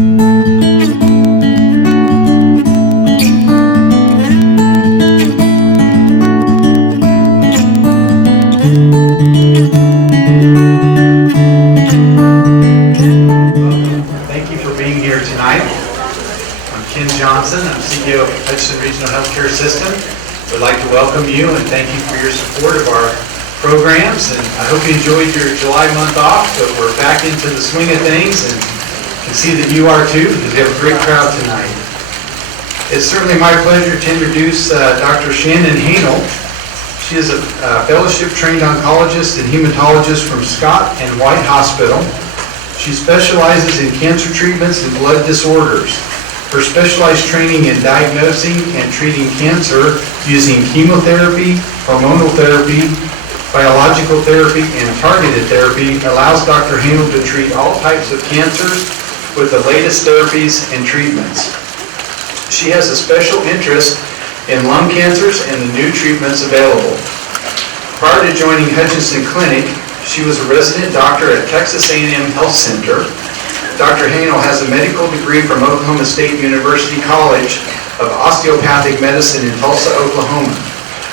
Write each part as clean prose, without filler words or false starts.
I'm CEO of Hutchinson Regional Healthcare System. We'd like to welcome you and thank you for your support of our programs. And I hope you enjoyed your July month off, but we're back into the swing of things and can see that you are too, because we have a great crowd tonight. It's certainly my pleasure to introduce Dr. Shannon Hanel. She is a fellowship-trained oncologist and hematologist from Scott and White Hospital. She specializes in cancer treatments and blood disorders. Her specialized training in diagnosing and treating cancer using chemotherapy, hormonal therapy, biological therapy, and targeted therapy allows Dr. Hanel to treat all types of cancers with the latest therapies and treatments. She has a special interest in lung cancers and the new treatments available. Prior to joining Hutchinson Clinic, she was a resident doctor at Texas A&M Health Center. Dr. Hanel has a medical degree from Oklahoma State University College of Osteopathic Medicine in Tulsa, Oklahoma.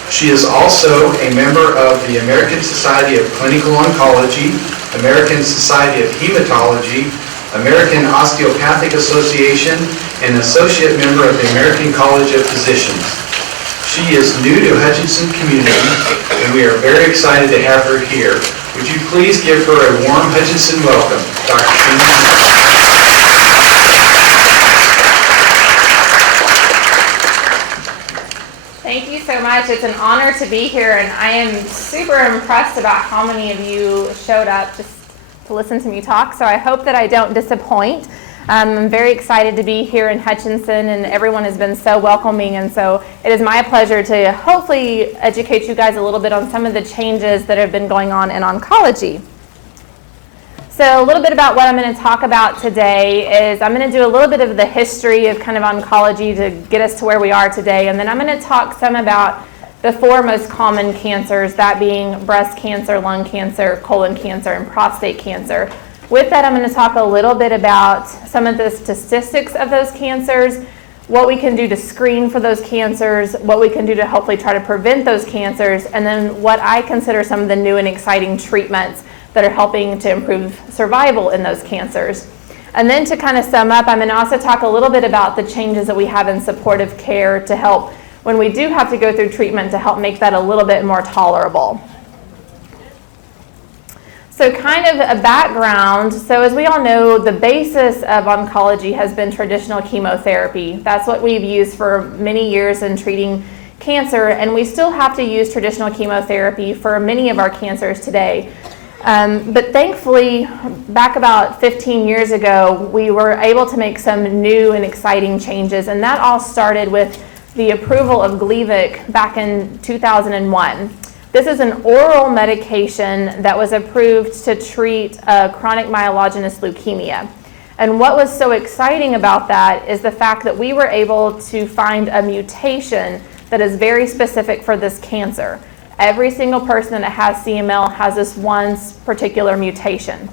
She is also a member of the American Society of Clinical Oncology, American Society of Hematology, American Osteopathic Association, and associate member of the American College of Physicians. She is new to Hutchinson community, and we are very excited to have her here. Would you please give her a warm Hutchinson welcome, Dr. Shannon? Thank you so much. It's an honor to be here, and I am super impressed about how many of you showed up just to listen to me talk, so I hope that I don't disappoint. I'm very excited to be here in Hutchinson, and everyone has been so welcoming, and so it is my pleasure to hopefully educate you guys a little bit on some of the changes that have been going on in oncology. So a little bit about what I'm going to talk about today is I'm going to do a little bit of the history of kind of oncology to get us to where we are today, and then I'm going to talk some about the four most common cancers, that being breast cancer, lung cancer, colon cancer, and prostate cancer. With that, I'm going to talk a little bit about some of the statistics of those cancers, what we can do to screen for those cancers, what we can do to hopefully try to prevent those cancers, and then what I consider some of the new and exciting treatments that are helping to improve survival in those cancers. And then to kind of sum up, I'm going to also talk a little bit about the changes that we have in supportive care to help when we do have to go through treatment to help make that a little bit more tolerable. So kind of a background, so as we all know, the basis of oncology has been traditional chemotherapy. That's what we've used for many years in treating cancer, and we still have to use traditional chemotherapy for many of our cancers today. But thankfully, back about 15 years ago, we were able to make some new and exciting changes, and that all started with the approval of Gleevec back in 2001. This is an oral medication that was approved to treat chronic myelogenous leukemia. And what was so exciting about that is the fact that we were able to find a mutation that is very specific for this cancer. Every single person that has CML has this one particular mutation.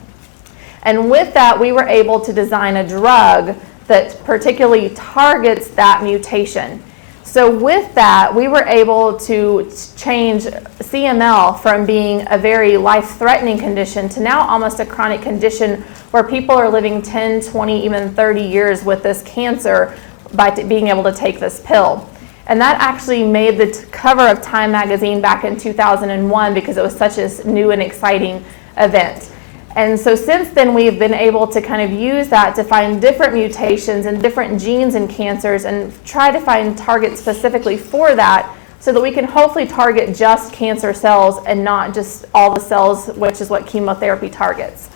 And with that, we were able to design a drug that particularly targets that mutation. So with that, we were able to change CML from being a very life-threatening condition to now almost a chronic condition where people are living 10, 20, even 30 years with this cancer by being able to take this pill. And that actually made the cover of Time magazine back in 2001 because it was such a new and exciting event. And so since then, we've been able to kind of use that to find different mutations and different genes in cancers and try to find targets specifically for that so that we can hopefully target just cancer cells and not just all the cells, which is what chemotherapy targets.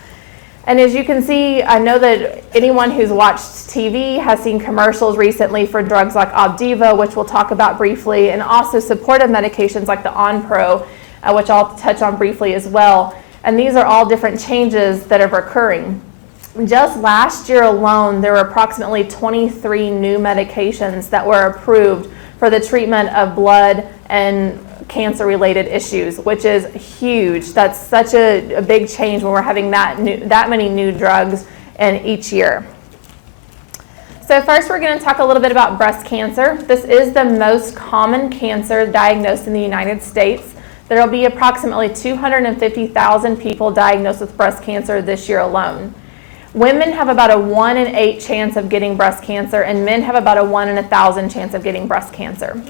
And as you can see, I know that anyone who's watched TV has seen commercials recently for drugs like Opdivo, which we'll talk about briefly, and also supportive medications like the Onpro, which I'll touch on briefly as well. And these are all different changes that are occurring. Just last year alone, there were approximately 23 new medications that were approved for the treatment of blood and cancer-related issues, which is huge. That's such a big change when we're having that many new drugs in each year. So first we're going to talk a little bit about breast cancer. This is the most common cancer diagnosed in the United States. There will be approximately 250,000 people diagnosed with breast cancer this year alone. Women have about a 1 in 8 chance of getting breast cancer, and men have about a 1 in 1,000 chance of getting breast cancer.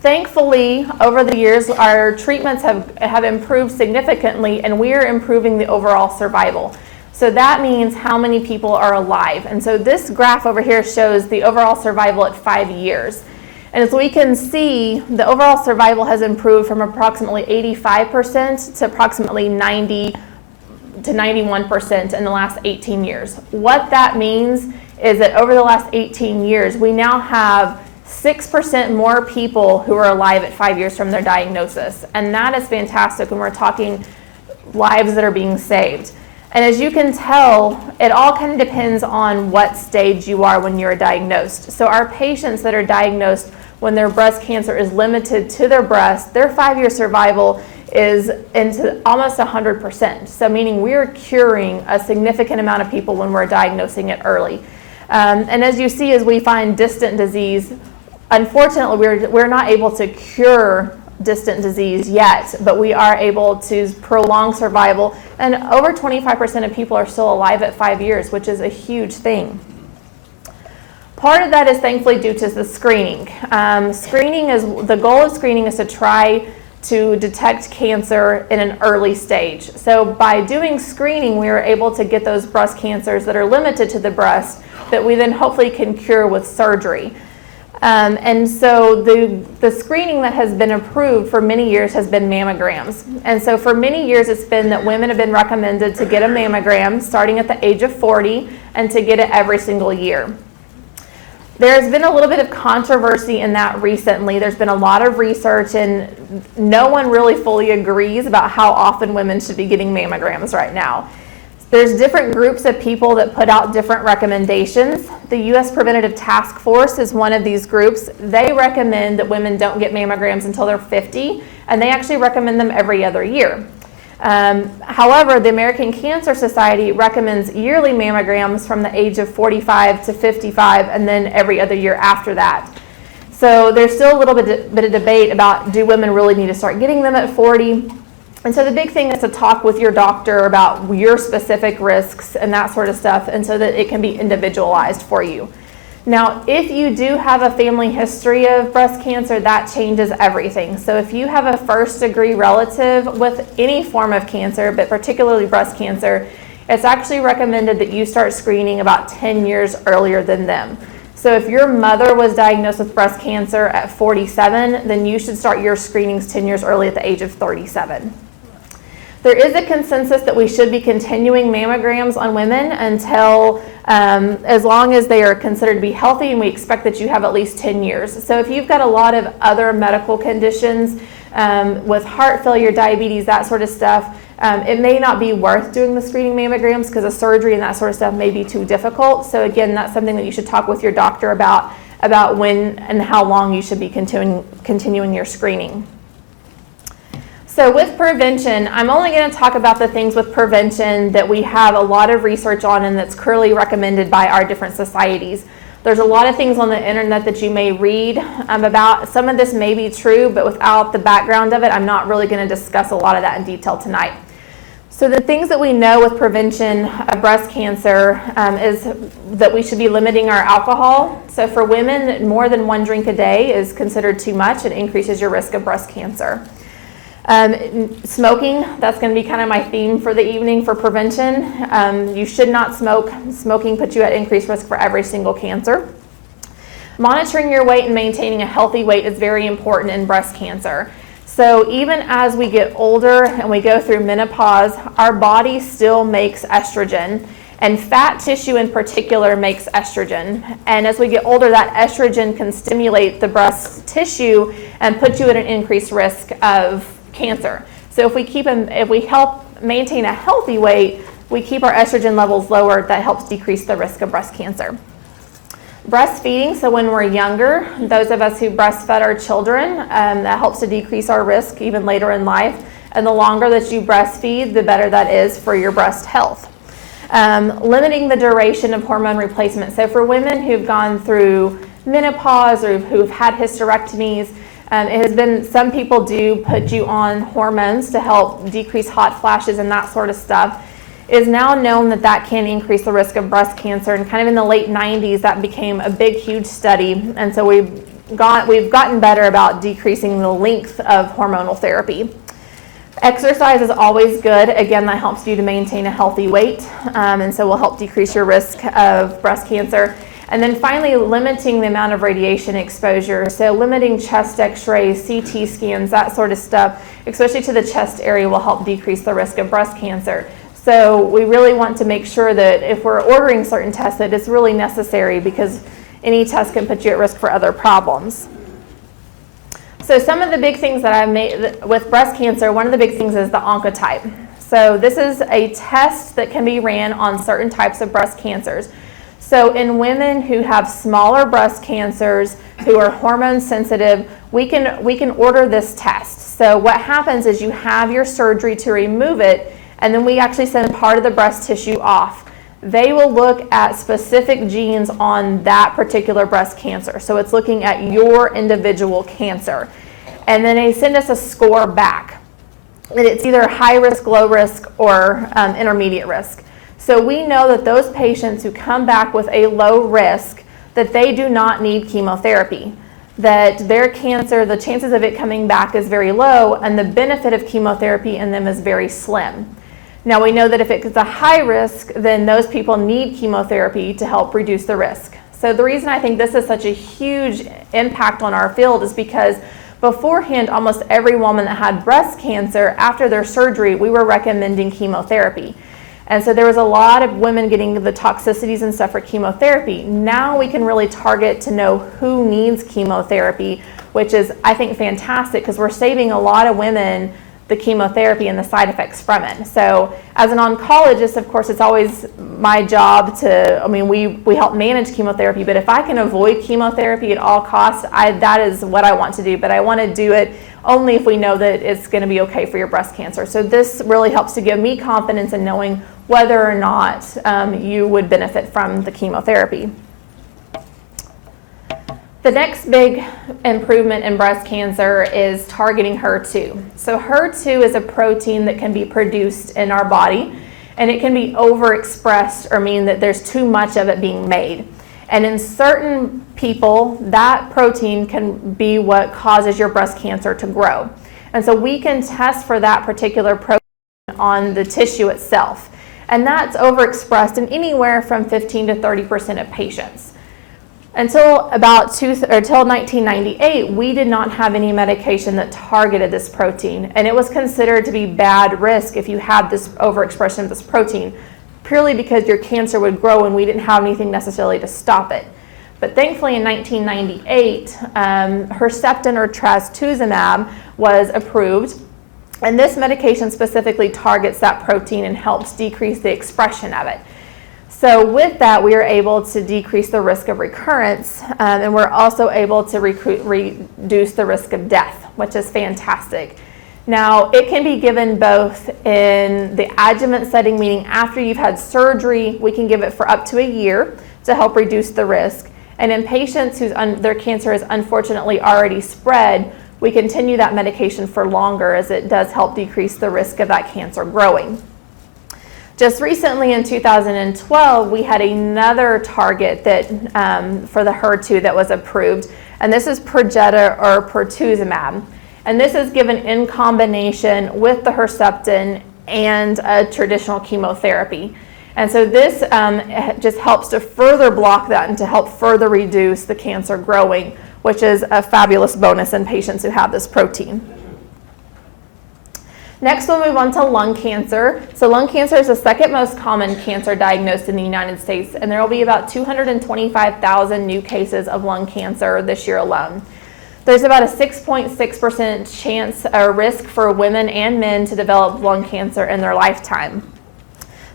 Thankfully, over the years, our treatments have improved significantly, and we are improving the overall survival. So that means how many people are alive. And so this graph over here shows the overall survival at 5 years. And as we can see, the overall survival has improved from approximately 85% to approximately 90 to 91% in the last 18 years. What that means is that over the last 18 years, we now have 6% more people who are alive at 5 years from their diagnosis. And that is fantastic when we're talking lives that are being saved. And as you can tell, it all kind of depends on what stage you are when you're diagnosed. So our patients that are diagnosed when their breast cancer is limited to their breast, their 5-year survival is into almost 100%. So meaning we're curing a significant amount of people when we're diagnosing it early. And as you see, as we find distant disease, unfortunately, we're not able to cure distant disease yet, but we are able to prolong survival. And over 25% of people are still alive at 5 years, which is a huge thing. Part of that is thankfully due to the screening. The goal of screening is to try to detect cancer in an early stage. So by doing screening, we are able to get those breast cancers that are limited to the breast that we then hopefully can cure with surgery. And so the screening that has been approved for many years has been mammograms. And so for many years it's been that women have been recommended to get a mammogram starting at the age of 40 and to get it every single year. There's been a little bit of controversy in that recently. There's been a lot of research and no one really fully agrees about how often women should be getting mammograms right now. There's different groups of people that put out different recommendations. The U.S. Preventative Task Force is one of these groups. They recommend that women don't get mammograms until they're 50, and they actually recommend them every other year. However, the American Cancer Society recommends yearly mammograms from the age of 45 to 55, and then every other year after that. So there's still a little bit of debate about, do women really need to start getting them at 40? And so the big thing is to talk with your doctor about your specific risks and that sort of stuff, and so that it can be individualized for you. Now, if you do have a family history of breast cancer, that changes everything. So if you have a first-degree relative with any form of cancer, but particularly breast cancer, it's actually recommended that you start screening about 10 years earlier than them. So if your mother was diagnosed with breast cancer at 47, then you should start your screenings 10 years early at the age of 37. There is a consensus that we should be continuing mammograms on women until, as long as they are considered to be healthy, and we expect that you have at least 10 years. So if you've got a lot of other medical conditions with heart failure, diabetes, that sort of stuff, it may not be worth doing the screening mammograms because the surgery and that sort of stuff may be too difficult. So again, that's something that you should talk with your doctor about when and how long you should be continuing your screening. So with prevention, I'm only going to talk about the things with prevention that we have a lot of research on and that's currently recommended by our different societies. There's a lot of things on the internet that you may read about. Some of this may be true, but without the background of it, I'm not really going to discuss a lot of that in detail tonight. So the things that we know with prevention of breast cancer is that we should be limiting our alcohol. So for women, more than 1 drink a day is considered too much and increases your risk of breast cancer. Smoking, that's going to be kind of my theme for the evening for prevention. You should not smoke. Smoking puts you at increased risk for every single cancer. Monitoring your weight and maintaining a healthy weight is very important in breast cancer. So even as we get older and we go through menopause, our body still makes estrogen. And fat tissue in particular makes estrogen. And as we get older, that estrogen can stimulate the breast tissue and put you at an increased risk of cancer. So if we help maintain a healthy weight, we keep our estrogen levels lower. That helps decrease the risk of breast cancer. Breastfeeding, so when we're younger, those of us who breastfed our children, that helps to decrease our risk even later in life. And the longer that you breastfeed, the better that is for your breast health. Limiting the duration of hormone replacement. So for women who've gone through menopause or who've had hysterectomies, it has been, some people do put you on hormones to help decrease hot flashes and that sort of stuff. It is now known that that can increase the risk of breast cancer, and kind of in the late 90s that became a big, huge study, and so we've gotten better about decreasing the length of hormonal therapy. Exercise is always good. Again, that helps you to maintain a healthy weight, and so will help decrease your risk of breast cancer. And then finally, limiting the amount of radiation exposure. So limiting chest x-rays, CT scans, that sort of stuff, especially to the chest area, will help decrease the risk of breast cancer. So we really want to make sure that if we're ordering certain tests that it's really necessary, because any test can put you at risk for other problems. So some of the big things that I've made with breast cancer, one of the big things is the Oncotype. So this is a test that can be ran on certain types of breast cancers. So in women who have smaller breast cancers, who are hormone sensitive, we can order this test. So what happens is you have your surgery to remove it, and then we actually send part of the breast tissue off. They will look at specific genes on that particular breast cancer. So it's looking at your individual cancer. And then they send us a score back. And it's either high risk, low risk, or intermediate risk. So we know that those patients who come back with a low risk, that they do not need chemotherapy, that their cancer, the chances of it coming back is very low, and the benefit of chemotherapy in them is very slim. Now we know that if it's a high risk, then those people need chemotherapy to help reduce the risk. So the reason I think this is such a huge impact on our field is because beforehand, almost every woman that had breast cancer, after their surgery, we were recommending chemotherapy. And so there was a lot of women getting the toxicities and stuff for chemotherapy. Now we can really target to know who needs chemotherapy, which is, I think, fantastic, because we're saving a lot of women the chemotherapy and the side effects from it. So as an oncologist, of course, it's always my job to, we help manage chemotherapy, but if I can avoid chemotherapy at all costs, that is what I want to do. But I want to do it only if we know that it's going to be okay for your breast cancer. So this really helps to give me confidence in knowing whether or not you would benefit from the chemotherapy. The next big improvement in breast cancer is targeting HER2. So HER2 is a protein that can be produced in our body, and it can be overexpressed, or mean that there's too much of it being made. And in certain people, that protein can be what causes your breast cancer to grow. And so we can test for that particular protein on the tissue itself. And that's overexpressed in anywhere from 15 to 30% of patients. Until 1998, we did not have any medication that targeted this protein, and it was considered to be bad risk if you had this overexpression of this protein, purely because your cancer would grow and we didn't have anything necessarily to stop it. But thankfully in 1998, Herceptin or trastuzumab was approved, and this medication specifically targets that protein and helps decrease the expression of it. So with that, we are able to decrease the risk of recurrence, and we're also able to reduce the risk of death, which is fantastic. Now, it can be given both in the adjuvant setting, meaning after you've had surgery, we can give it for up to a year to help reduce the risk. And in patients whose their cancer is unfortunately already spread, we continue that medication for longer, as it does help decrease the risk of that cancer growing. Just recently in 2012, we had another target that for the HER2 that was approved, and this is Perjeta or pertuzumab. And this is given in combination with the Herceptin and a traditional chemotherapy. And so this just helps to further block that and to help further reduce the cancer growing, which is a fabulous bonus in patients who have this protein. Next, we'll move on to lung cancer. So lung cancer is the second most common cancer diagnosed in the United States, and there will be about 225,000 new cases of lung cancer this year alone. There's about a 6.6% chance or risk for women and men to develop lung cancer in their lifetime.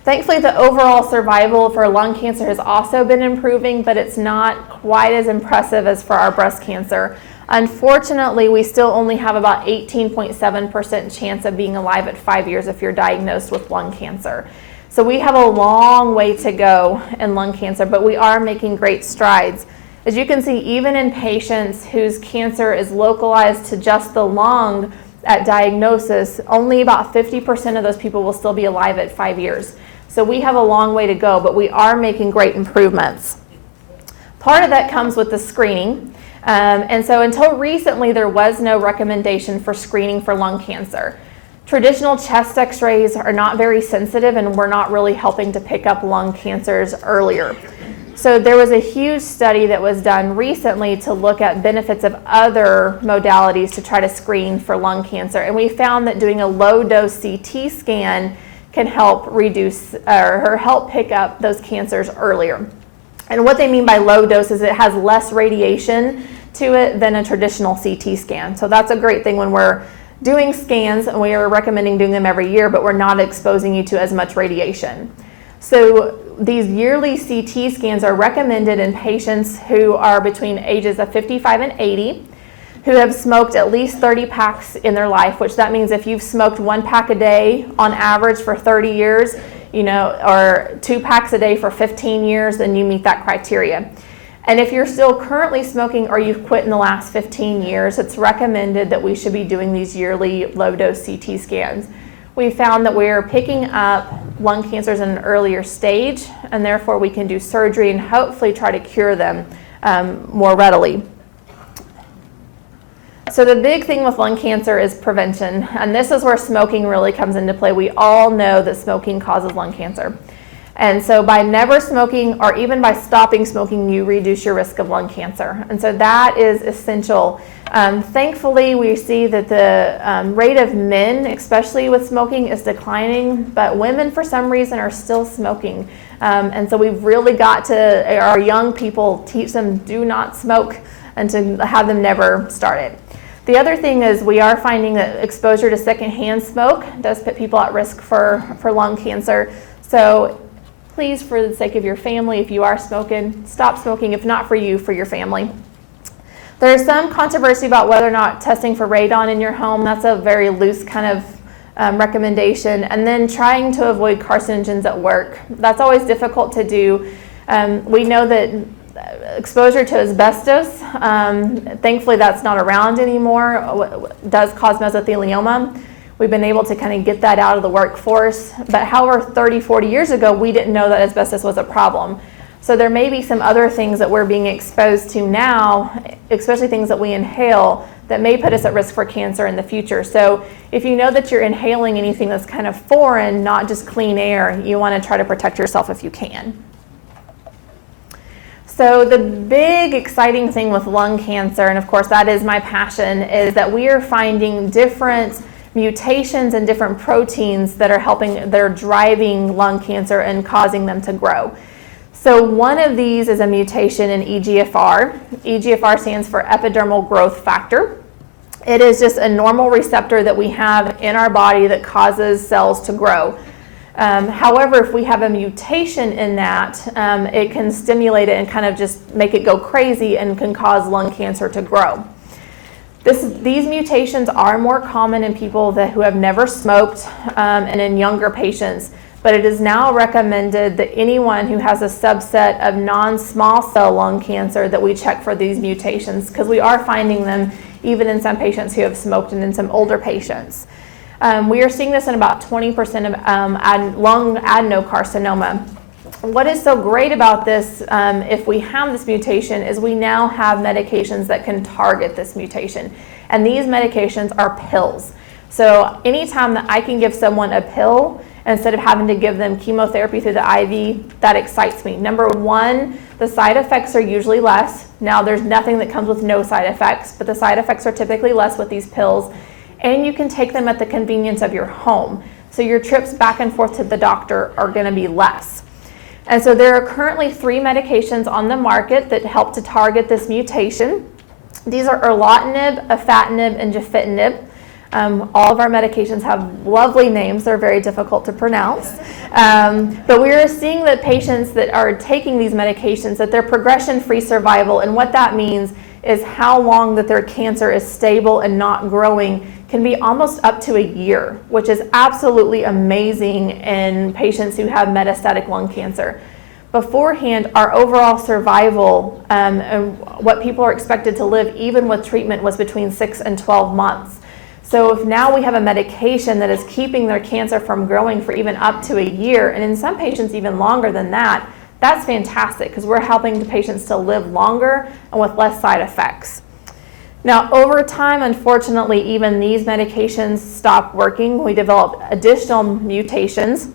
Thankfully, the overall survival for lung cancer has also been improving, but it's not quite as impressive as for our breast cancer. Unfortunately, we still only have about 18.7% chance of being alive at 5 years if you're diagnosed with lung cancer. So we have a long way to go in lung cancer, but we are making great strides. As you can see, even in patients whose cancer is localized to just the lung at diagnosis, only about 50% of those people will still be alive at 5 years. So we have a long way to go, but we are making great improvements. Part of that comes with the screening. And so until recently, there was no recommendation for screening for lung cancer. Traditional chest x-rays are not very sensitive, and we're not really helping to pick up lung cancers earlier. So there was a huge study that was done recently to look at benefits of other modalities to try to screen for lung cancer. And we found that doing a low-dose CT scan can help reduce or help pick up those cancers earlier. And what they mean by low dose is it has less radiation to it than a traditional CT scan. So that's a great thing when we're doing scans, and we are recommending doing them every year, but we're not exposing you to as much radiation. So these yearly CT scans are recommended in patients who are between ages of 55 and 80, who have smoked at least 30 packs in their life, which that means if you've smoked 1 pack a day on average for 30 years, or 2 packs a day for 15 years, then you meet that criteria. And if you're still currently smoking or you've quit in the last 15 years, it's recommended that we should be doing these yearly low-dose CT scans. We found that we're picking up lung cancers in an earlier stage, and therefore we can do surgery and hopefully try to cure them more readily. So the big thing with lung cancer is prevention, and this is where smoking really comes into play. We all know that smoking causes lung cancer. And so by never smoking, or even by stopping smoking, you reduce your risk of lung cancer. And so that is essential. Thankfully, we see that the rate of men, especially with smoking, is declining, but women, for some reason, are still smoking. And so we've really got to, our young people, teach them do not smoke and to have them never start it. The other thing is we are finding that exposure to secondhand smoke does put people at risk for lung cancer. So please, for the sake of your family, if you are smoking, stop smoking. If not for you, for your family. There's some controversy about whether or not testing for radon in your home. That's a very loose kind of recommendation. And then trying to avoid carcinogens at work. That's always difficult to do. We know that exposure to asbestos, thankfully that's not around anymore, does cause mesothelioma. We've been able to kind of get that out of the workforce. But however, 30, 40 years ago, we didn't know that asbestos was a problem. So there may be some other things that we're being exposed to now, especially things that we inhale, that may put us at risk for cancer in the future. So if you know that you're inhaling anything that's kind of foreign, not just clean air, you want to try to protect yourself if you can. So the big exciting thing with lung cancer, and of course that is my passion, is that we are finding different mutations and different proteins that are driving lung cancer and causing them to grow. So one of these is a mutation in EGFR. EGFR stands for epidermal growth factor. It is just a normal receptor that we have in our body that causes cells to grow. However, if we have a mutation in that, it can stimulate it and kind of just make it go crazy and can cause lung cancer to grow. These mutations are more common in people who have never smoked and in younger patients, but it is now recommended that anyone who has a subset of non-small cell lung cancer that we check for these mutations, because we are finding them even in some patients who have smoked and in some older patients. We are seeing this in about 20% of lung adenocarcinoma. What is so great about this, if we have this mutation, is we now have medications that can target this mutation. And these medications are pills. So anytime that I can give someone a pill instead of having to give them chemotherapy through the IV, that excites me. Number one, the side effects are usually less. Now, there's nothing that comes with no side effects, but the side effects are typically less with these pills. And you can take them at the convenience of your home. So your trips back and forth to the doctor are going to be less. And so there are currently 3 medications on the market that help to target this mutation. These are erlotinib, afatinib, and gefitinib. All of our medications have lovely names. They're very difficult to pronounce. But we are seeing that patients that are taking these medications, that their progression-free survival, and what that means is how long that their cancer is stable and not growing, can be almost up to a year, which is absolutely amazing in patients who have metastatic lung cancer. Beforehand, our overall survival and what people are expected to live, even with treatment, was between 6 and 12 months. So if now we have a medication that is keeping their cancer from growing for even up to a year, and in some patients even longer than that, that's fantastic, because we're helping the patients to live longer and with less side effects. Now, over time, unfortunately, even these medications stop working. We develop additional mutations.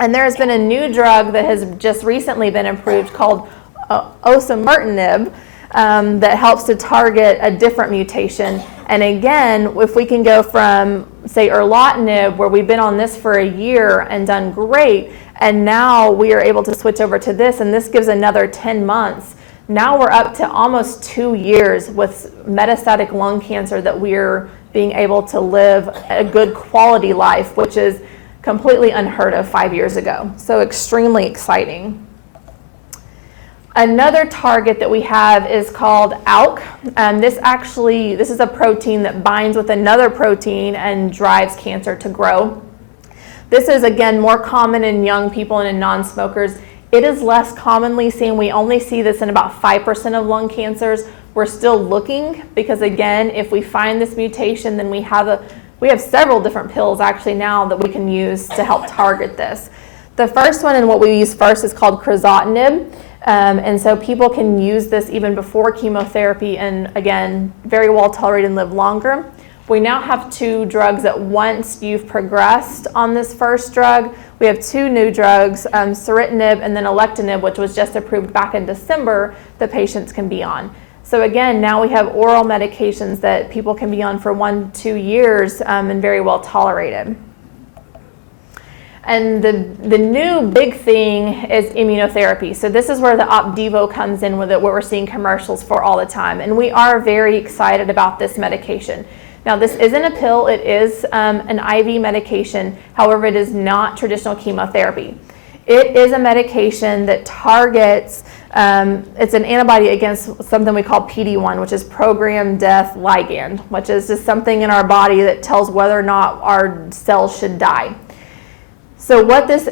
And there has been a new drug that has just recently been approved called osimertinib that helps to target a different mutation. And again, if we can go from, say, erlotinib, where we've been on this for a year and done great, and now we are able to switch over to this, and this gives another 10 months. Now we're up to almost 2 years with metastatic lung cancer that we're being able to live a good quality life, which is completely unheard of 5 years ago. So extremely exciting. Another target that we have is called ALK. This is a protein that binds with another protein and drives cancer to grow. This is, again, more common in young people and in non-smokers. It is less commonly seen. We only see this in about 5% of lung cancers. We're still looking because, again, if we find this mutation, then we have several different pills actually now that we can use to help target this. The first one, and what we use first, is called crizotinib. And so people can use this even before chemotherapy, and again, very well tolerated and live longer. We now have 2 drugs that once you've progressed on this first drug, we have 2 new drugs, ceritinib and then alectinib, which was just approved back in December, that patients can be on. So again, now we have oral medications that people can be on for 1-2 years and very well tolerated. And the new big thing is immunotherapy. So this is where the Opdivo comes in with it, what we're seeing commercials for all the time. And we are very excited about this medication. Now, this isn't a pill, it is an IV medication. However, it is not traditional chemotherapy. It is a medication that targets, it's an antibody against something we call PD-1, which is programmed death ligand, which is just something in our body that tells whether or not our cells should die. So what this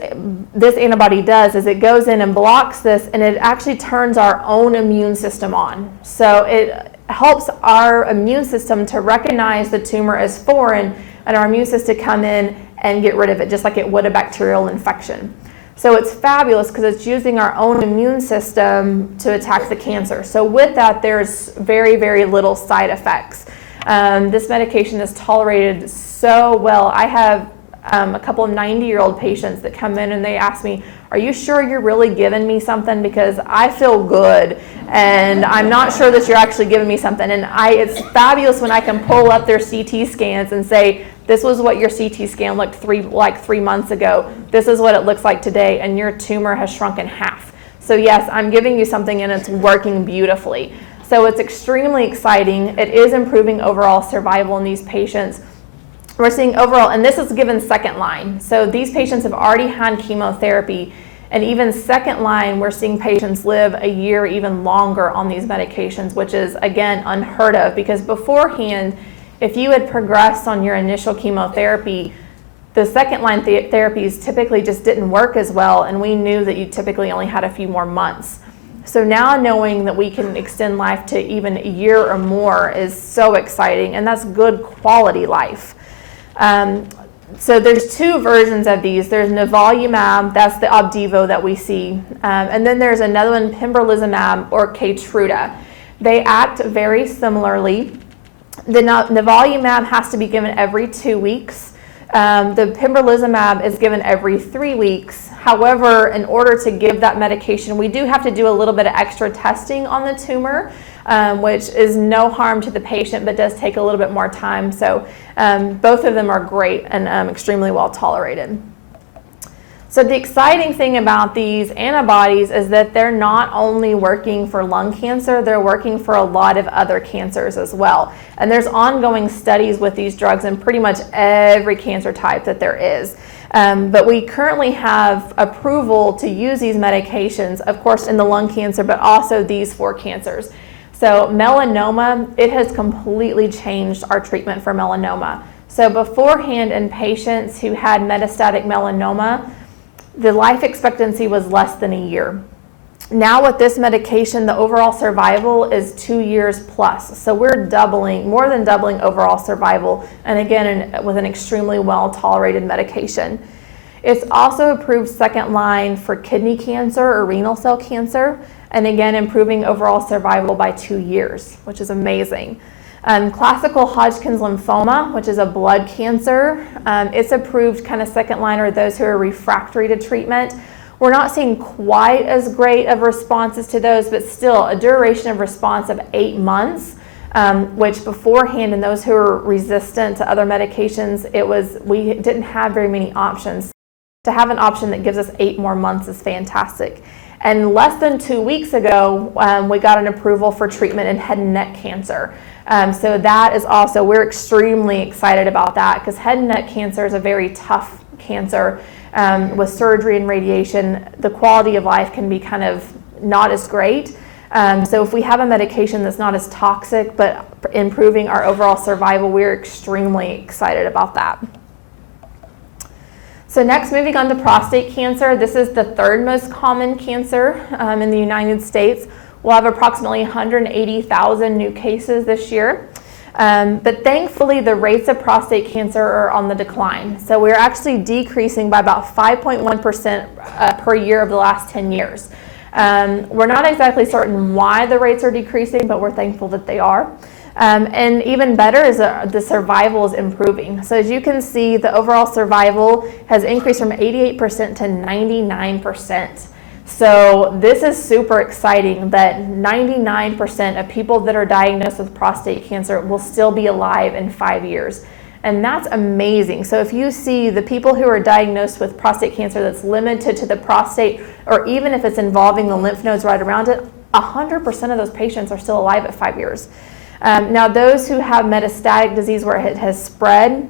antibody does is it goes in and blocks this, and it actually turns our own immune system on. So it helps our immune system to recognize the tumor as foreign, and our immune system to come in and get rid of it, just like it would a bacterial infection. So it's fabulous because it's using our own immune system to attack the cancer. So with that, there's very, very little side effects. This medication is tolerated so well. I have a couple of 90-year-old patients that come in and they ask me, "Are you sure you're really giving me something? Because I feel good and I'm not sure that you're actually giving me something." And it's fabulous when I can pull up their CT scans and say, "This was what your CT scan looked like 3 months ago. This is what it looks like today, and your tumor has shrunk in half. So yes, I'm giving you something and it's working beautifully." So it's extremely exciting. It is improving overall survival in these patients. We're seeing overall, and this is given second line. So these patients have already had chemotherapy, and even second line, we're seeing patients live a year, even longer on these medications, which is, again, unheard of, because beforehand, if you had progressed on your initial chemotherapy, the second line therapies typically just didn't work as well, and we knew that you typically only had a few more months. So now knowing that we can extend life to even a year or more is so exciting, and that's good quality life. So there's 2 versions of these. There's nivolumab, that's the Opdivo that we see, and then there's another one, pembrolizumab or Keytruda. They act very similarly. The nivolumab has to be given every 2 weeks. The pembrolizumab is given every 3 weeks. However, in order to give that medication, we do have to do a little bit of extra testing on the tumor, which is no harm to the patient, but does take a little bit more time. So both of them are great and extremely well tolerated. So the exciting thing about these antibodies is that they're not only working for lung cancer, they're working for a lot of other cancers as well. And there's ongoing studies with these drugs in pretty much every cancer type that there is. But we currently have approval to use these medications, of course, in the lung cancer, but also these 4 cancers. So melanoma, it has completely changed our treatment for melanoma. So beforehand, in patients who had metastatic melanoma, the life expectancy was less than a year. Now with this medication, the overall survival is 2 years plus. So we're doubling, more than doubling overall survival, and again, with an extremely well-tolerated medication. It's also approved second line for kidney cancer or renal cell cancer, and again, improving overall survival by 2 years, which is amazing. Classical Hodgkin's lymphoma, which is a blood cancer, it's approved kind of second line or those who are refractory to treatment. We're not seeing quite as great of responses to those, but still a duration of response of 8 months, which beforehand in those who are resistant to other medications, we didn't have very many options. To have an option that gives us 8 more months is fantastic. And less than 2 weeks ago, we got an approval for treatment in head and neck cancer. So that is also, we're extremely excited about that because head and neck cancer is a very tough cancer. With surgery and radiation, the quality of life can be kind of not as great. So if we have a medication that's not as toxic but improving our overall survival, we're extremely excited about that. So next, moving on to prostate cancer. This is the 3rd most common cancer in the United States. We'll have approximately 180,000 new cases this year. But thankfully, the rates of cancer are on the decline. So we're actually decreasing by about 5.1% per year over the last 10 years. We're not exactly certain why the rates are decreasing, but we're thankful that they are. And even better is the survival is improving. So as you can see, the overall survival has increased from 88% to 99%. So this is super exciting that 99% of people that are diagnosed with prostate cancer will still be alive in 5 years. And that's amazing. So if you see the people who are diagnosed with prostate cancer that's limited to the prostate, or even if it's involving the lymph nodes right around it, 100% of those patients are still alive at 5 years. Now those who have metastatic disease where it has spread,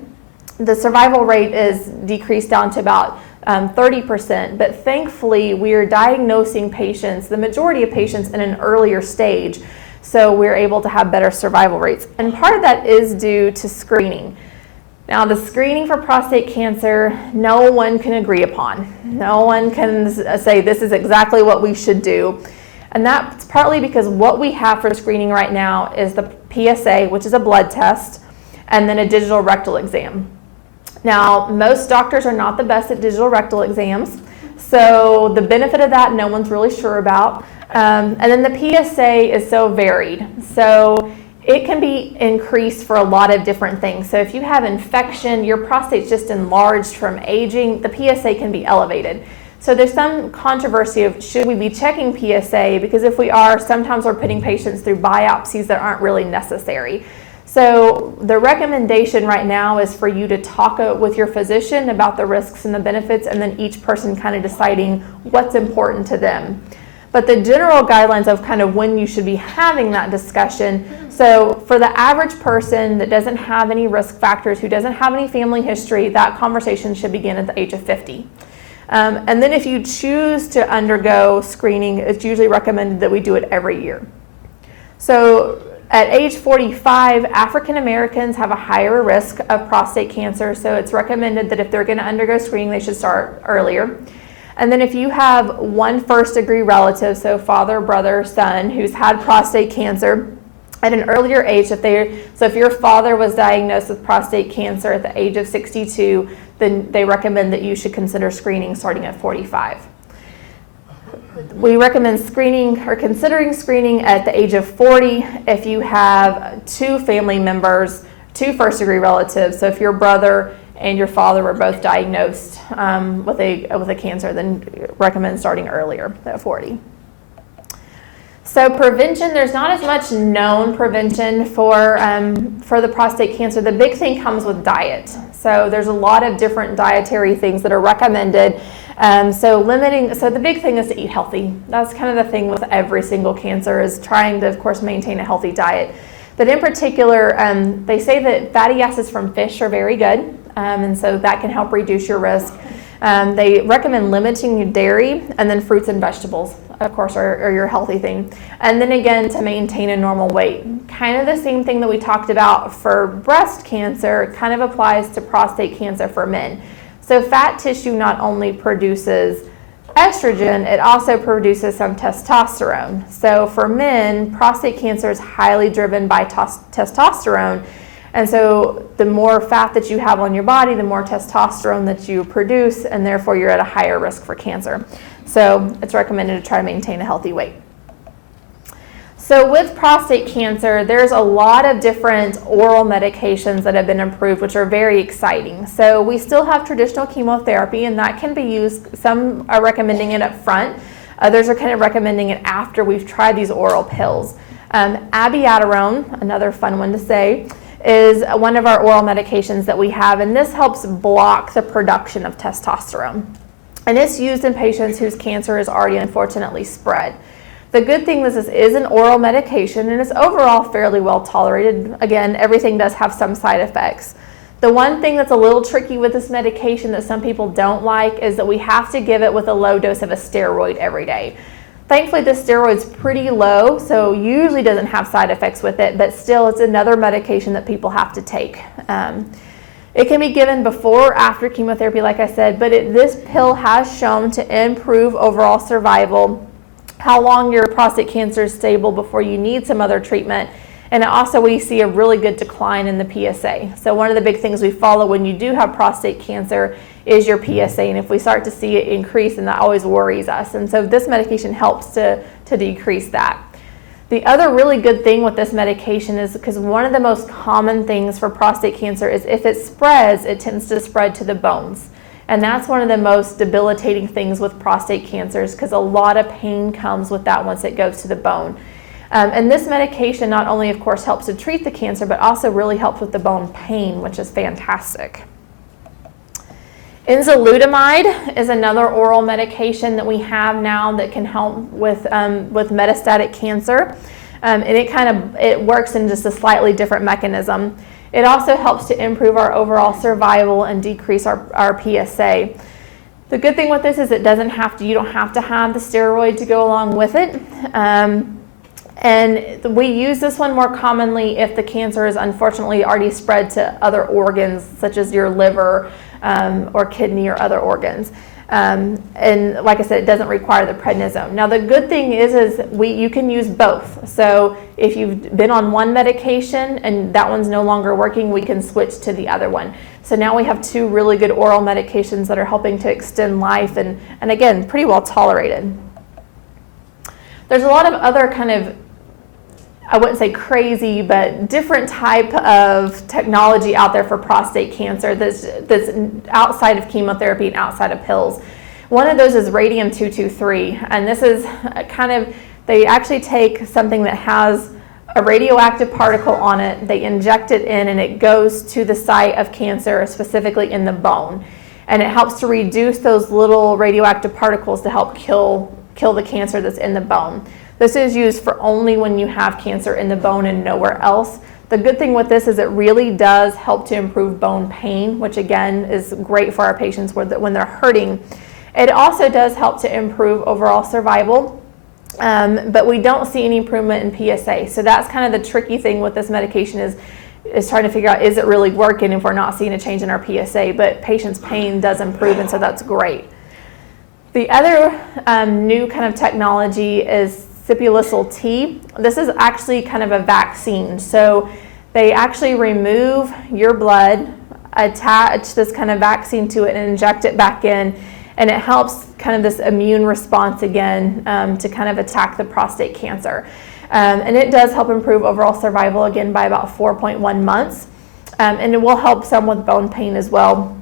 the survival rate is decreased down to about 30%, but thankfully we are diagnosing patients, the majority of patients, in an earlier stage, so we're able to have better survival rates. And part of that is due to screening. Now the screening for prostate cancer, no one can agree upon. No one can say this is exactly what we should do. And that's partly because what we have for screening right now is the PSA, which is a blood test, and then a digital rectal exam. Now, most doctors are not the best at digital rectal exams, so the benefit of that no one's really sure about. And then the PSA is so varied, so it can be increased for a lot of different things. So if you have infection, your prostate's just enlarged from aging, the PSA can be elevated. So there's some controversy of should we be checking PSA, because if we are, sometimes we're putting patients through biopsies that aren't really necessary. So the recommendation right now is for you to talk with your physician about the risks and the benefits, and then each person kind of deciding what's important to them. But the general guidelines of kind of when you should be having that discussion, so for the average person that doesn't have any risk factors, who doesn't have any family history, that conversation should begin at the age of 50. And then if you choose to undergo screening, it's usually recommended that we do it every year. So at age 45, African Americans have a higher risk of prostate cancer, so it's recommended that if they're going to undergo screening, they should start earlier. And then if you have one first-degree relative, so father, brother, son, who's had prostate cancer at an earlier age, so if your father was diagnosed with prostate cancer at the age of 62, then they recommend that you should consider screening starting at 45. We recommend screening or considering screening at the age of 40 if you have 2 family members, 2 first-degree relatives. So if your brother and your father were both diagnosed with a cancer, then recommend starting earlier at 40. So prevention, there's not as much known prevention for the prostate cancer. The big thing comes with diet. So there's a lot of different dietary things that are recommended. So the big thing is to eat healthy. That's kind of the thing with every single cancer, is trying to, of course, maintain a healthy diet. But in particular, they say that fatty acids from fish are very good, and so that can help reduce your risk. They recommend limiting dairy, and then fruits and vegetables, of course, are your healthy thing. And then again, to maintain a normal weight. Kind of the same thing that we talked about for breast cancer kind of applies to prostate cancer for men. So fat tissue not only produces estrogen, it also produces some testosterone. So for men, prostate cancer is highly driven by testosterone. And so the more fat that you have on your body, the more testosterone that you produce, and therefore you're at a higher risk for cancer. So it's recommended to try to maintain a healthy weight. So with prostate cancer, there's a lot of different oral medications that have been approved, which are very exciting. So we still have traditional chemotherapy, and that can be used. Some are recommending it up front. Others are kind of recommending it after we've tried these oral pills. Abiraterone, another fun one to say, is one of our oral medications that we have, and this helps block the production of testosterone. And it's used in patients whose cancer is already unfortunately spread. The good thing is this is an oral medication, and it's overall fairly well tolerated. Again, everything does have some side effects. The one thing that's a little tricky with this medication that some people don't like is that we have to give it with a low dose of a steroid every day. Thankfully, the steroid's pretty low, so usually doesn't have side effects with it, but still it's another medication that people have to take. It can be given before or after chemotherapy, like I said, but this pill has shown to improve overall survival, how long your prostate cancer is stable before you need some other treatment, and also we see a really good decline in the PSA. So one of the big things we follow when you do have prostate cancer is your PSA, and if we start to see it increase, and that always worries us, and so this medication helps to decrease that. The other really good thing with this medication is because one of the most common things for prostate cancer is if it spreads, it tends to spread to the bones. And that's one of the most debilitating things with prostate cancers, because a lot of pain comes with that once it goes to the bone. And this medication not only, of course, helps to treat the cancer, but also really helps with the bone pain, which is fantastic. Enzalutamide is another oral medication that we have now that can help with metastatic cancer. And it works in just a slightly different mechanism. It also helps to improve our overall survival and decrease our PSA. The good thing with this is you don't have to have the steroid to go along with it. And we use this one more commonly if the cancer is unfortunately already spread to other organs, such as your liver or kidney or other organs. And like I said, it doesn't require the prednisone. Now the good thing is you can use both. So if you've been on one medication and that one's no longer working, we can switch to the other one. So now we have two really good oral medications that are helping to extend life and again, pretty well tolerated. There's a lot of other kind of, I wouldn't say crazy, but different type of technology out there for prostate cancer that's outside of chemotherapy and outside of pills. One of those is radium-223, and this is they actually take something that has a radioactive particle on it, they inject it in, and it goes to the site of cancer, specifically in the bone. And it helps to reduce those little radioactive particles to help kill the cancer that's in the bone. This is used for only when you have cancer in the bone and nowhere else. The good thing with this is it really does help to improve bone pain, which again is great for our patients when they're hurting. It also does help to improve overall survival, but we don't see any improvement in PSA. So that's kind of the tricky thing with this medication is trying to figure out, is it really working if we're not seeing a change in our PSA, but patients' pain does improve, and so that's great. The other new kind of technology is Sipuleucel T. This is actually kind of a vaccine. So they actually remove your blood, attach this kind of vaccine to it, and inject it back in, and it helps kind of this immune response again to kind of attack the prostate cancer. And it does help improve overall survival again by about 4.1 months. And it will help some with bone pain as well.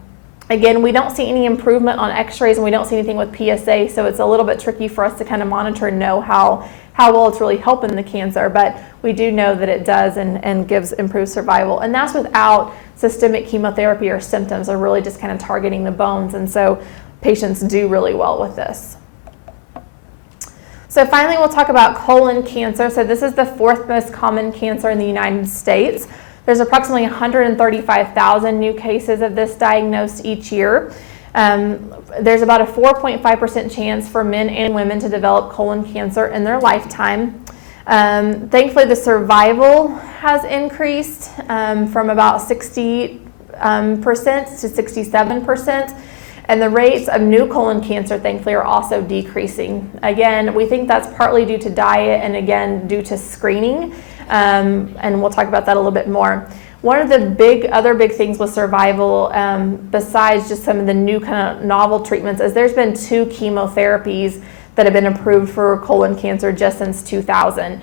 Again, we don't see any improvement on x-rays and we don't see anything with PSA, so it's a little bit tricky for us to kind of monitor and know how well it's really helping the cancer, but we do know that it does and gives improved survival. And that's without systemic chemotherapy or symptoms, are really just kind of targeting the bones, and so patients do really well with this. So finally, we'll talk about colon cancer. So this is the 4th most common cancer in the United States. There's approximately 135,000 new cases of this diagnosed each year. There's about a 4.5% chance for men and women to develop colon cancer in their lifetime. Thankfully, the survival has increased from about 60% to 67%. And the rates of new colon cancer, thankfully, are also decreasing. Again, we think that's partly due to diet and again, due to screening. And we'll talk about that a little bit more. One of the other big things with survival, besides just some of the new kind of novel treatments, is there's been 2 chemotherapies that have been approved for colon cancer just since 2000.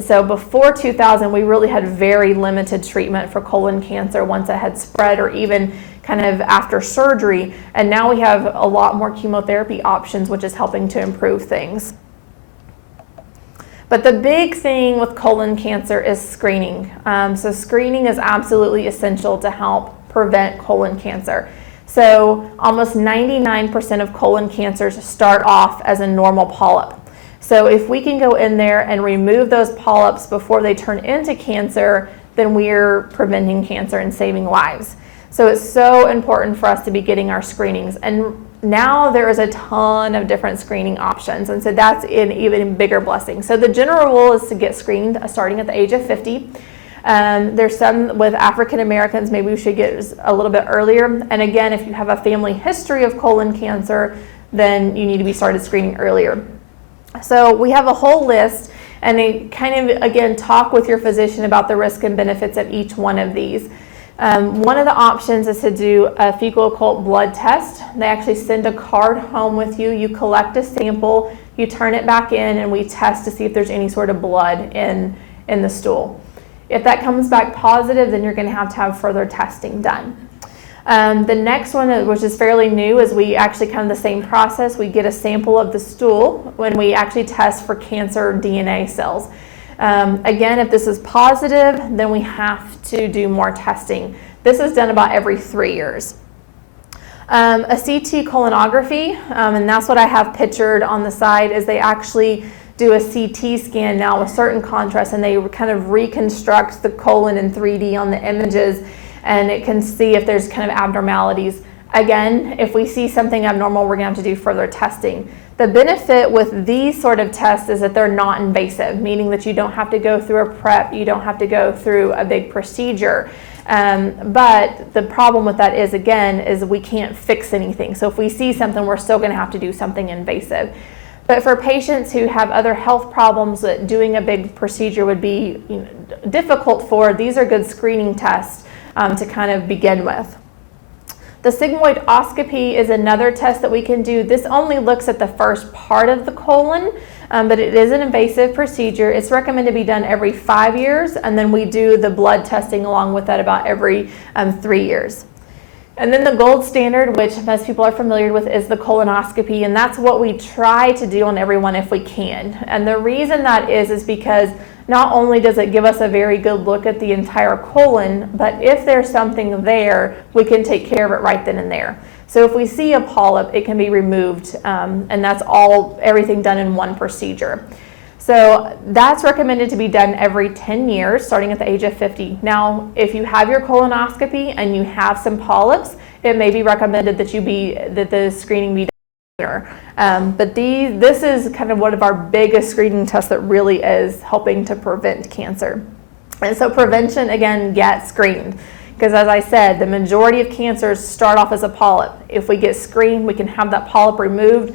So before 2000, we really had very limited treatment for colon cancer once it had spread or even kind of after surgery. And now we have a lot more chemotherapy options, which is helping to improve things. But the big thing with colon cancer is screening. So screening is absolutely essential to help prevent colon cancer. So almost 99% of colon cancers start off as a normal polyp. So if we can go in there and remove those polyps before they turn into cancer, then we're preventing cancer and saving lives. So it's so important for us to be getting our screenings. And now there is a ton of different screening options, and so that's an even bigger blessing. So the general rule is to get screened starting at the age of 50. There's some with African Americans, maybe we should get a little bit earlier. And again, if you have a family history of colon cancer, then you need to be started screening earlier. So we have a whole list, and they kind of, again, talk with your physician about the risk and benefits of each one of these. One of the options is to do a fecal occult blood test. They actually send a card home with you. You collect a sample, you turn it back in, and we test to see if there's any sort of blood in the stool. If that comes back positive, then you're going to have further testing done. The next one, which is fairly new, is we actually kind of the same process. We get a sample of the stool when we actually test for cancer DNA cells. Again, if this is positive, then we have to do more testing. This is done about every 3 years. A CT colonography, and that's what I have pictured on the side, is they actually do a CT scan now with certain contrast, and they kind of reconstruct the colon in 3D on the images, and it can see if there's kind of abnormalities. Again, if we see something abnormal, we're going to have to do further testing. The benefit with these sort of tests is that they're not invasive, meaning that you don't have to go through a prep, you don't have to go through a big procedure. But the problem with that is, again, is we can't fix anything. So if we see something, we're still going to have to do something invasive. But for patients who have other health problems that doing a big procedure would be difficult for, these are good screening tests to kind of begin with. The sigmoidoscopy is another test that we can do. This only looks at the first part of the colon, but it is an invasive procedure. It's recommended to be done every 5 years, and then we do the blood testing along with that about every 3 years. And then the gold standard, which most people are familiar with, is the colonoscopy, and that's what we try to do on everyone if we can. And the reason that is because not only does it give us a very good look at the entire colon, but if there's something there, we can take care of it right then and there. So if we see a polyp, it can be removed, and that's everything done in one procedure. So that's recommended to be done every 10 years, starting at the age of 50. Now, if you have your colonoscopy and you have some polyps, it may be recommended that the screening be done sooner. But this is kind of one of our biggest screening tests that really is helping to prevent cancer. And so prevention, again, get screened. Because as I said, the majority of cancers start off as a polyp. If we get screened, we can have that polyp removed.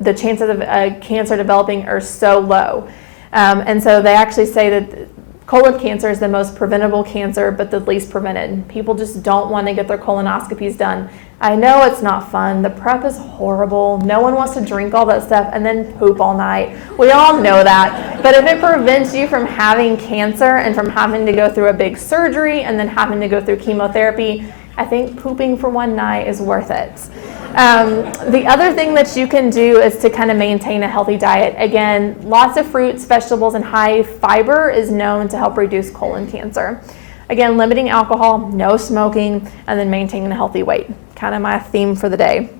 The chances of cancer developing are so low. And so they actually say that colon cancer is the most preventable cancer, but the least prevented. People just don't want to get their colonoscopies done. I know it's not fun. The prep is horrible. No one wants to drink all that stuff and then poop all night. We all know that. But if it prevents you from having cancer and from having to go through a big surgery and then having to go through chemotherapy, I think pooping for one night is worth it. The other thing that you can do is to kind of maintain a healthy diet. Again, lots of fruits, vegetables, and high fiber is known to help reduce colon cancer. Again, limiting alcohol, no smoking, and then maintaining a healthy weight. Kind of my theme for the day.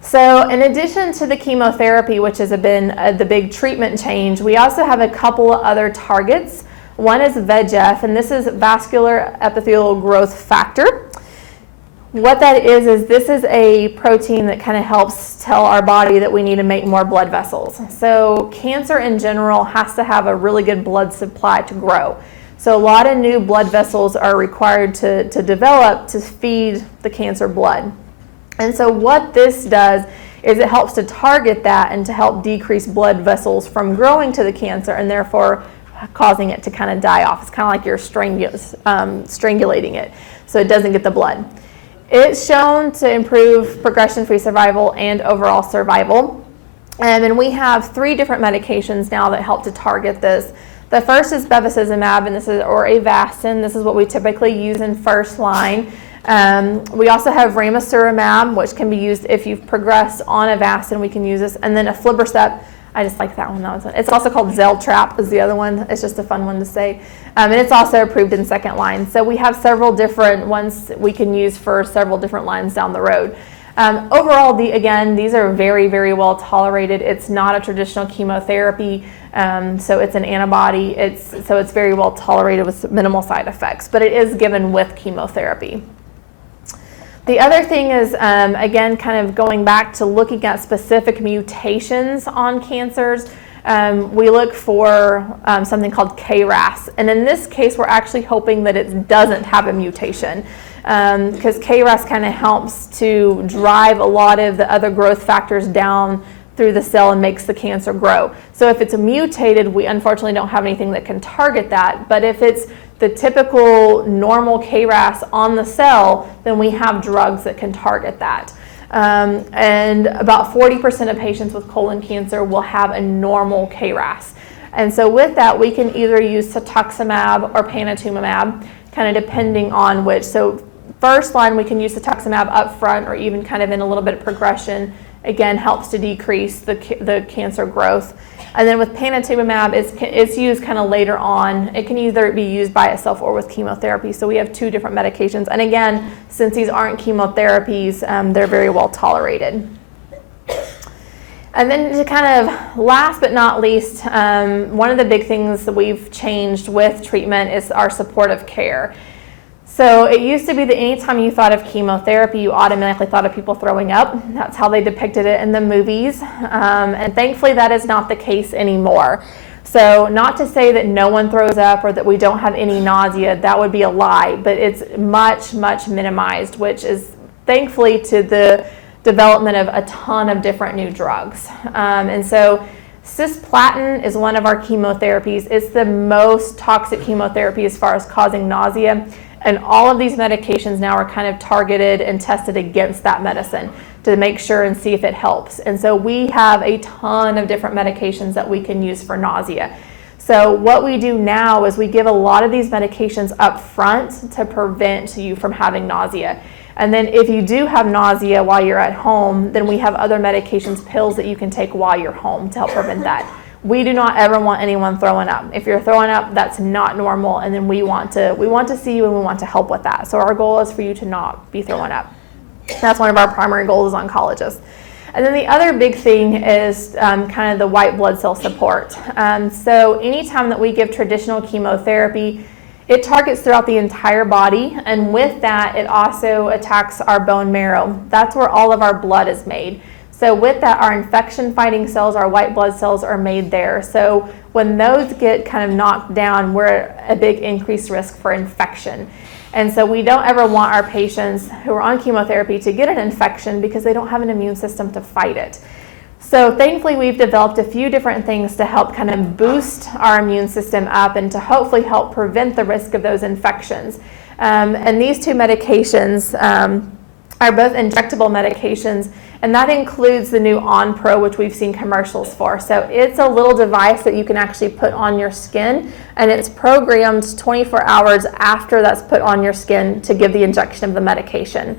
So in addition to the chemotherapy, which has been the big treatment change, we also have a couple of other targets. One is VEGF, and this is vascular epithelial growth factor. What that is this is a protein that kind of helps tell our body that we need to make more blood vessels. So cancer in general has to have a really good blood supply to grow. So a lot of new blood vessels are required to develop to feed the cancer blood. And so what this does is it helps to target that and to help decrease blood vessels from growing to the cancer and therefore causing it to kind of die off. It's kind of like you're strangulating it so it doesn't get the blood. It's shown to improve progression-free survival and overall survival. And we have 3 different medications now that help to target this. The first is bevacizumab, and or Avastin. This is what we typically use in first line. We also have ramucirumab, which can be used if you've progressed on Avastin. We can use this, and then aflibercept. I just like that one. It's also called Zeltrap is the other one. It's just a fun one to say. And it's also approved in second line. So we have several different ones we can use for several different lines down the road. Overall, these are very, very well tolerated. It's not a traditional chemotherapy, so it's an antibody. So it's very well tolerated with minimal side effects, but it is given with chemotherapy. The other thing is, again, kind of going back to looking at specific mutations on cancers. We look for something called KRAS. And in this case, we're actually hoping that it doesn't have a mutation because KRAS kind of helps to drive a lot of the other growth factors down through the cell and makes the cancer grow. So if it's mutated, we unfortunately don't have anything that can target that. But if it's the typical normal KRAS on the cell, then we have drugs that can target that. And about 40% of patients with colon cancer will have a normal KRAS. And so with that, we can either use cetuximab or panitumumab, kind of depending on which. So first line, we can use cetuximab up front or even kind of in a little bit of progression. Again, helps to decrease the cancer growth. And then with panitumumab, it's used kind of later on. It can either be used by itself or with chemotherapy. So we have 2 different medications. And again, since these aren't chemotherapies, they're very well tolerated. And then to kind of last but not least, one of the big things that we've changed with treatment is our supportive care. So it used to be that anytime you thought of chemotherapy, you automatically thought of people throwing up. That's how they depicted it in the movies. And thankfully, that is not the case anymore. So not to say that no one throws up or that we don't have any nausea, that would be a lie, but it's much, much minimized, which is thankfully to the development of a ton of different new drugs. And so cisplatin is one of our chemotherapies. It's the most toxic chemotherapy as far as causing nausea. And all of these medications now are kind of targeted and tested against that medicine to make sure and see if it helps. And so we have a ton of different medications that we can use for nausea. So what we do now is we give a lot of these medications up front to prevent you from having nausea. And then if you do have nausea while you're at home, then we have other medications, pills that you can take while you're home to help prevent that. We do not ever want anyone throwing up. If you're throwing up, that's not normal, and then we want to see you and we want to help with that. So our goal is for you to not be throwing up. That's one of our primary goals as oncologists. And then the other big thing is kind of the white blood cell support. So anytime that we give traditional chemotherapy, it targets throughout the entire body, and with that, it also attacks our bone marrow. That's where all of our blood is made. So with that, our infection-fighting cells, our white blood cells are made there. So when those get kind of knocked down, we're at a big increased risk for infection. And so we don't ever want our patients who are on chemotherapy to get an infection because they don't have an immune system to fight it. So thankfully, we've developed a few different things to help kind of boost our immune system up and to hopefully help prevent the risk of those infections. And these 2 medications are both injectable medications, And that includes the new On Pro, which we've seen commercials for. So it's a little device that you can actually put on your skin, and it's programmed 24 hours after that's put on your skin to give the injection of the medication.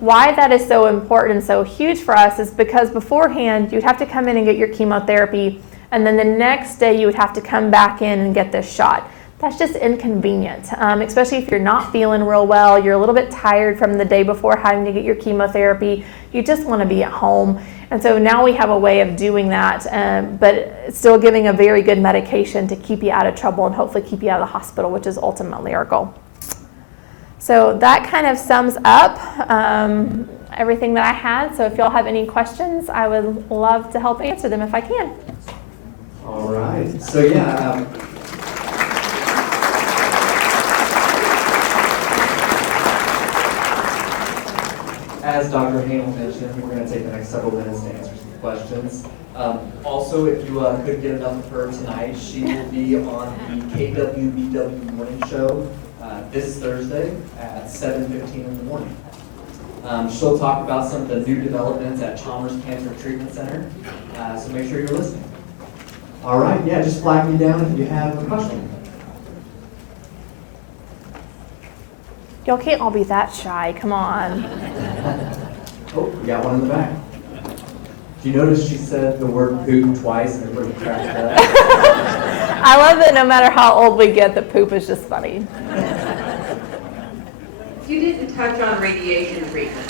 Why that is so important and so huge for us is because beforehand you'd have to come in and get your chemotherapy, and then the next day you would have to come back in and get this shot. That's just inconvenient, especially if you're not feeling real well, you're a little bit tired from the day before having to get your chemotherapy, you just want to be at home. And so now we have a way of doing that, but still giving a very good medication to keep you out of trouble and hopefully keep you out of the hospital, which is ultimately our goal. So that kind of sums up everything that I had. So if y'all have any questions, I would love to help answer them if I can. All right. So yeah. As Dr. Hanel mentioned, we're going to take the next several minutes to answer some questions. Also, if you could get enough of her tonight, she will be on the KWBW morning show this Thursday at 7:15 in the morning. She'll talk about some of the new developments at Chalmers Cancer Treatment Center, so make sure you're listening. All right, yeah, just flag me down if you have a question. Y'all can't all be that shy, come on. Oh, we got one in the back. Do you notice she said the word poop twice and everybody cracked up? I love that no matter how old we get, the poop is just funny. You didn't touch on radiation treatment.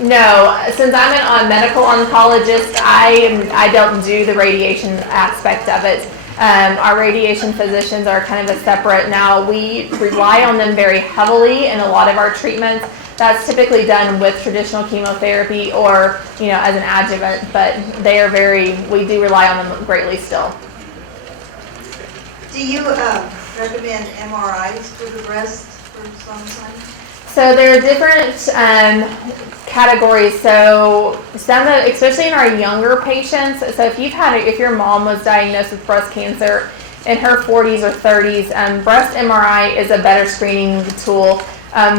No, since I'm a medical oncologist, I don't do the radiation aspect of it. Our radiation physicians are kind of a separate. Now, we rely on them very heavily in a lot of our treatments. That's typically done with traditional chemotherapy or, as an adjuvant, but we do rely on them greatly still. Do you recommend MRIs for the breast for some time? So there are different categories. So some, especially in our younger patients. So if your mom was diagnosed with breast cancer in her 40s or 30s, breast MRI is a better screening tool.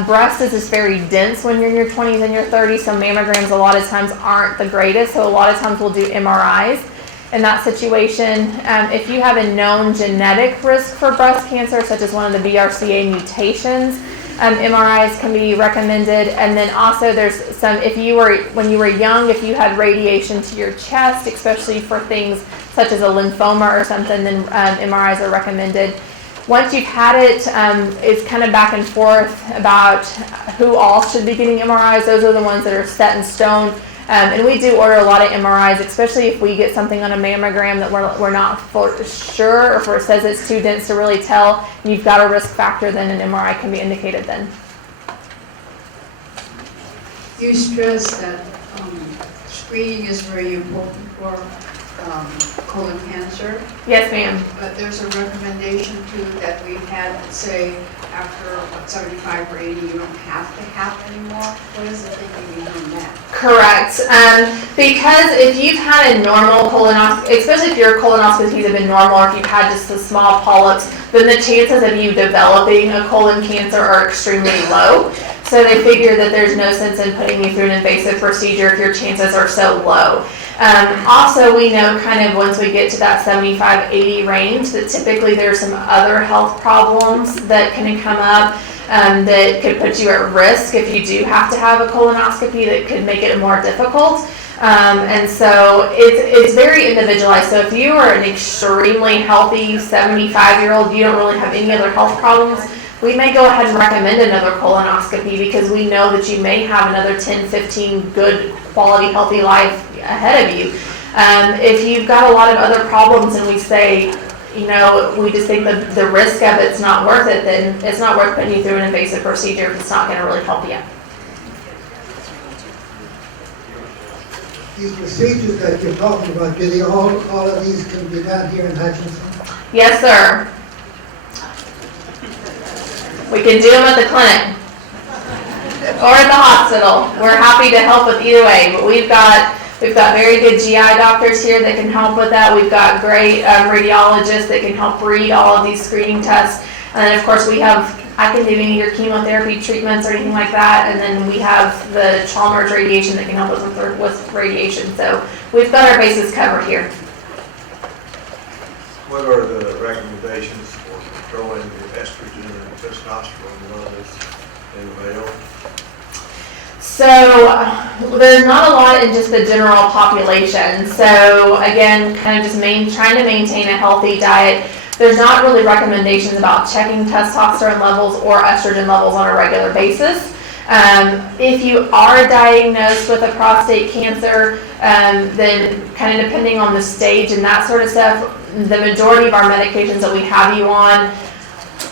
Breast is just very dense when you're in your 20s and your 30s, so mammograms a lot of times aren't the greatest. So a lot of times we'll do MRIs. In that situation, if you have a known genetic risk for breast cancer, such as one of the BRCA mutations, MRIs can be recommended. And then also there's some, when you were young, if you had radiation to your chest, especially for things such as a lymphoma or something, then MRIs are recommended. Once you've had it, it's kind of back and forth about who all should be getting MRIs. Those are the ones that are set in stone. And we do order a lot of MRIs, especially if we get something on a mammogram that we're not for sure, or if it says it's too dense to really tell, and you've got a risk factor, then an MRI can be indicated then. You stress that screening is very important for colon cancer. Yes, ma'am. But there's a recommendation too that we've had, say, after 75 or 80, you don't have to have anymore. What is the thinking behind that? Correct. Because if you've had a normal colonoscopy, especially if your colonoscopies have been normal, or if you've had just a small polyps, then the chances of you developing a colon cancer are extremely low. So they figure that there's no sense in putting you through an invasive procedure if your chances are so low. Also, we know kind of once we get to that 75-80 range that typically there's some other health problems that can come up that could put you at risk if you do have to have a colonoscopy that could make it more difficult. And so it's very individualized. So if you are an extremely healthy 75-year-old, you don't really have any other health problems, we may go ahead and recommend another colonoscopy because we know that you may have another 10, 15 good quality healthy life ahead of you. If you've got a lot of other problems and we say, we just think that the risk of it's not worth it, then it's not worth putting you through an invasive procedure if it's not going to really help you. These procedures that you're talking about, do all of these can be done here in Hutchinson? Yes, sir. We can do them at the clinic or at the hospital. We're happy to help with either way, but we've got very good GI doctors here that can help with that. We've got great radiologists that can help read all of these screening tests. And then, of course, I can do any of your chemotherapy treatments or anything like that. And then we have the Chalmers radiation that can help us with radiation. So we've got our bases covered here. What are the recommendations for controlling the estrogen and testosterone levels in the male? So there's not a lot in just the general population. So again, kind of just trying to maintain a healthy diet. There's not really recommendations about checking testosterone levels or estrogen levels on a regular basis. If you are diagnosed with a prostate cancer, then kind of depending on the stage and that sort of stuff, the majority of our medications that we have you on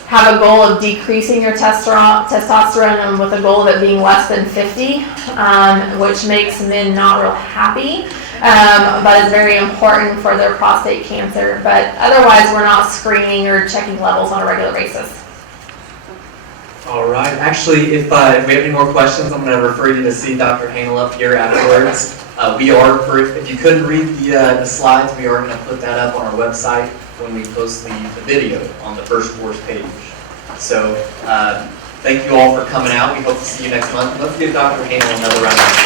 have a goal of decreasing your testosterone with a goal of it being less than 50, which makes men not real happy, but is very important for their prostate cancer. But otherwise, we're not screening or checking levels on a regular basis. All right. Actually, if we have any more questions, I'm going to refer you to see Dr. Hanel up here afterwards. If you couldn't read the slides, we are going to put that up on our website when we post the video on the first course page. So thank you all for coming out. We hope to see you next month. Let's give Dr. Hanel another round of applause.